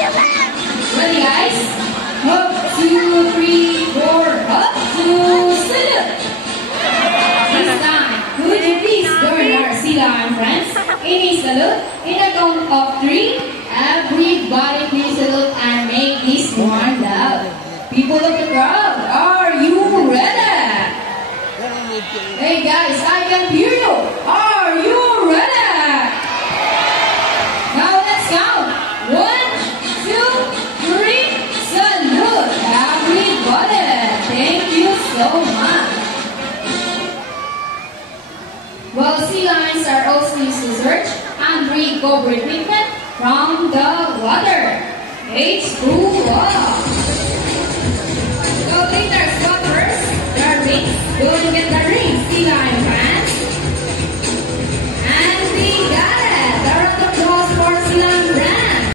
Ready, guys? Up, 2, 3, 4. Up, 2, salute. This time, would you please join our sea lion friends in a salute? In a count of 3, everybody please salute and make this one loud. People of the crowd, are you ready? Hey guys, I can hear you. Are you ready? Now let's count. 1, 2, 3, salute everybody. Thank you so much. Well, sea lions are also used to search and recover equipment from the water. H2O. So later, what first? Their rings. Go and get the rings, sea lion.